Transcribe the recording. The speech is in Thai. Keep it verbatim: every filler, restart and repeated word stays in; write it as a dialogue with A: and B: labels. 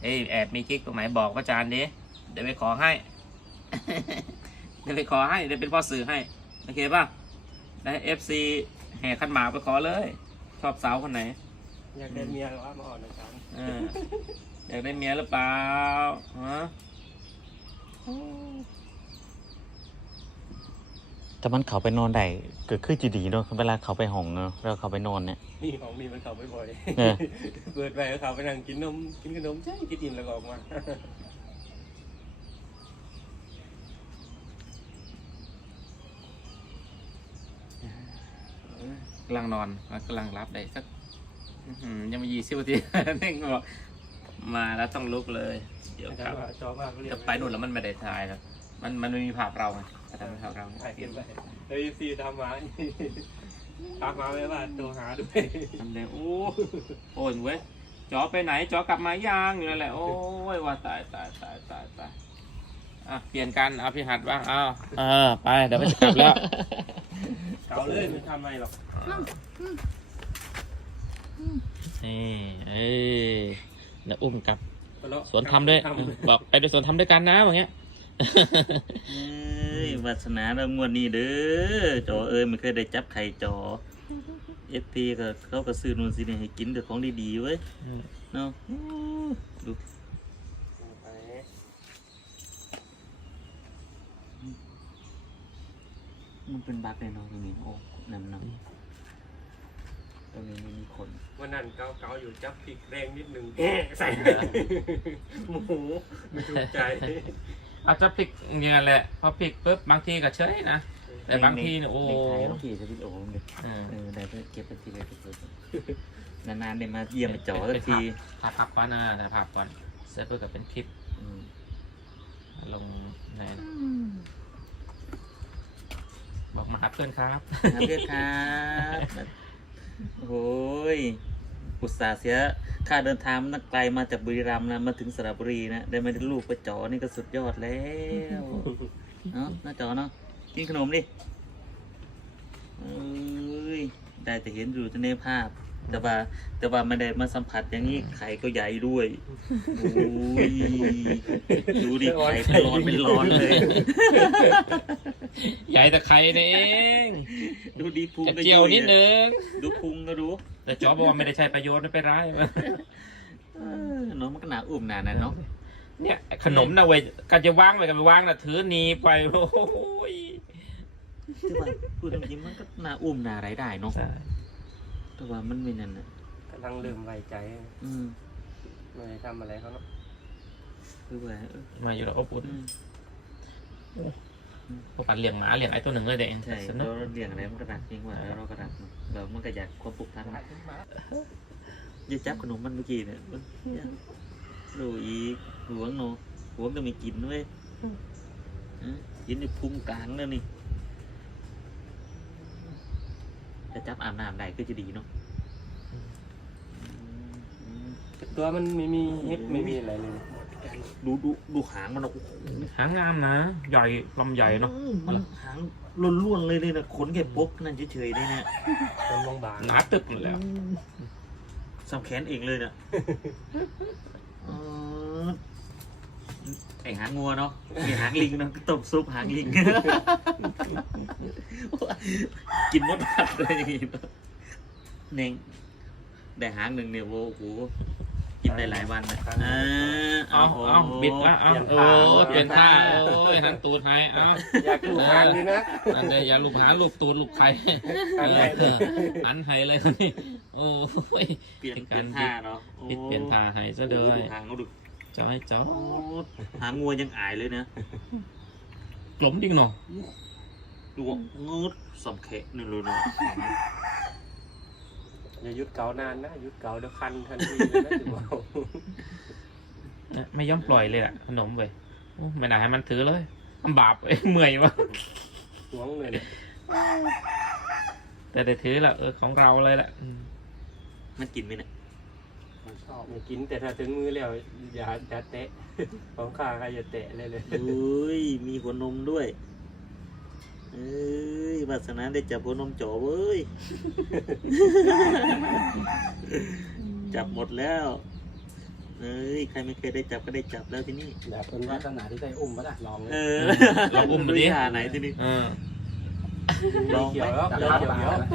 A: เอ้ยแอบมีกิ๊กตรงไหนบอกพระอาจารย์ดิเดี๋ยวไปขอให้ เดี๋ยวไปขอให้เดี๋ยวเป็นพ่อสื่อให้โอเคป่ะได้เอฟซีแห่ขันหมากไปขอเลยชอบสาวคนไหน
B: อยากได้เมียหรือว่ามาอ่อนอาจารย์
A: อยากได้เมียหรือเปล่าฮะ
C: แต่มันเขาไปนอนได้เกิดขึ้นจีดีเนาะเวลาเขาไปห้องเนาะแล้วเขาไปนอนเนี่ย
B: นี่ของมีมันเขาบ่อยๆเปิดไปเขาไปนั่งกินนมกินขนมใช่กินอิ่มแล้วก็ออกมาก
A: ำลังนอนกำลังรับได้สักยังไม่ยี่สิบนาทีเน่งบอกมาแล้วต้องลุกเลยเดี๋ยวกลับจะไปนู่นแล้วมันไม่ได้ถ่ายแล้วมันมันไม่มีภาพเราไงแต่ไม่ภาพเรา
B: ถ่ายเก็บไว้เฮ้ยซีทำมาตามมาไหมว่าโทรหาด้วย
A: ทำเลยโอ้โอ้ยเว้ยจอไปไหนจอกลับมายังอยู่นั่นแหละโอ้ยว่าตายตายตายตายตายอ่ะเปลี่ยนกันเอาพี่หัดบ้างอ้าวเออไปเดี๋ยวไปกลับแล้ว
B: เก่าเลยไม่ทำอะไรหรอก
A: นี่เอ้ยแล้วอุ้มกลับสวนทำด้วยบอกไปด้วยสวนทำด้วยกันนะอย่างเงี้ย
C: เอ้ยวาสนาเรางวดนี้เด้อจอเอ้ยมันเคยได้จับไข่จอเอฟพีก็เขาก็ซื้อนูนสิเนี่ยให้กินแต่ของดีๆเว้ยเนาะดูมันเป็นบั๊กเลยเนาะตรงนี้โอ้น้ำน้ำตรงนี้มีคน
B: วันนั้นเกาเกาอยู่จับพริกแรงนิดหนึ่งใส่หมูไม่ถูกใจ
A: อาจจะพลิกเงี้ยแหละพอพลิกปุ๊บบางทีก็เฉยนะแต่บางทีเนี่ยโอ้
C: บางทีจะพิโอ้เด็กเออได้เก็บไปทีเลยนานๆได้มาเยี่ยมมาจ่อสักที
A: ถ่ายภาพก่อนนะถ่ายภาพก่อนเสร็จปุ๊บก็เป็นคลิปลงในบอกมาหาเพื่อนครับ
C: หาเพื่อนครับโอ้ยอุตส่าห์เสียค่าเดินทางนักไกลมาจากบุรีรัมย์นะมาถึงสระบุรีนะได้มาได้ลูกไปจ่อนี่ก็สุดยอดแล้วเนาะน้าจ่อเนาะกินขนมดิเอ้ยได้แต่เห็นอยู่ในภาพแต่ว่าแต่ว่าไม่ได้มาสัมผัสอย่างนี้ไข่ก็ใหญ่ด้วยโอ้ยดูดิไข่เป็นร้อนเป็นร้อนเลย
A: ใหญ่แต่ไข่นี่เอง
C: ดูดีพุง
A: ก็เจียวนิดนึง
C: ดูพุงก็ดู
A: แต่จอบอกว่าไม่ได้ใช้ประโยชน์ไม่เป็นไร
C: น้องมันก็หนาอุ้มหนานั่นเนาะ
A: เนี่ยขนมนะเว้ยก็จะวางไปก็ไปวางนะถือหนีไปโอ้ย
C: ที่ว่าพูดจริงมันก็หนาอุ้มหนาไรได้เนาะแต่ว่ามันไม่นั่นนะ
B: กำลังลืมไว้ใจ
C: อืม
B: ไม่ทำอะไรเขาเนาะ
C: คือว่า
A: มาอยู่แล้วอบอุ่นพวกกันเลี้ยงหมาเลี้ยงไอ้ตัวหนึ่งเลยเด็ก
C: ใช่เราเลี้ยงอะไรมันกระดักจริงว่าเรากระดักเรามันก็อยากความผูกพันยืดจับขนมมันเมื่อกี้เนี่ยดูอีกหวงเนาะหวงก็ไม่กินด้วยกินในพุงกลางนั่นนี่จะจับอาบน้ำได้ก็จะดีเนาะ
B: ตัวมันไม่มีเฮ็ดไม่มีอะไรเลย
C: ดูดูดูหางมัน
A: หางงามนะใหญ่ลำใหญ่เนาะ
C: มันหางล้วนๆเลยเนี่ยนะขนแค่ปุ๊บนั่นเฉยๆเลยเนี่ย
B: ขนบาง
A: ๆหนาตึกแล้ว
C: ซ้ำแขนเองเลยเนี่ยไอหางงัวเนาะไอหางลิงเนาะต้มซุปหางลิงกินมดผัดเลยอย่างงี้เน่งได้หางหนึ่งเนี่ยโอ้โหกินได้หลายวันนะ
A: เอาเอาบิดละเอาโอ้เปลี่ยนท่าโอ้ยหันตูดให้เอา
B: อยากลูกหางเลยนะ
A: อันเดียอย่าลูกหางลูกตูดลูกไข่อันไห้เลยนี่โอ้ย
C: เปลี่ยนการท่าเนาะ
A: ปิดเปลี่ยนท่าให้ซะเลย
C: หางเขาดู
A: จ้อยจ้อ
C: หางงัวยังอายเลยนะ
A: กลมจริงเนาะ
C: ดูงืดสมเขะนี่เลยเนาะ
B: อย่ายุดเกานานนะยุดเกาเดี๋ยวคันทันทีเลยนะถึงว่า
A: ไม่ย่อมปล่อยเลยอะขนมไปไม่น่าให้มันถือเลยลำบากเมื่อยวะ
B: หวงเลย
A: แต่ได้ถือละเออของเราเลยแหละ
C: มันกินไหมเนี่ย
B: มันชอบไม่กินแต่ถ้าถึงมือแล้วอย่าอย่าเตะของข้าใครอย่าเตะเลยเลย
C: อุ้ยมีหัวนมด้วยเอ้ยวาสนาได้จับหัวนมจ่อเว้ยจับหมดแล้วเอ้ยใครไม่เคยได้จับก็ได้จับแล้วที่นี่
B: แบบเป็นวาสนาที่ได้อุ้มมาละลองเลย
C: เออ
A: ลองอุ้มดูดิ
C: ท่าไหนที่นี่
A: เออ
C: ลอง
B: เขียวแล้ว
C: ลอง
B: เขียวแล้ว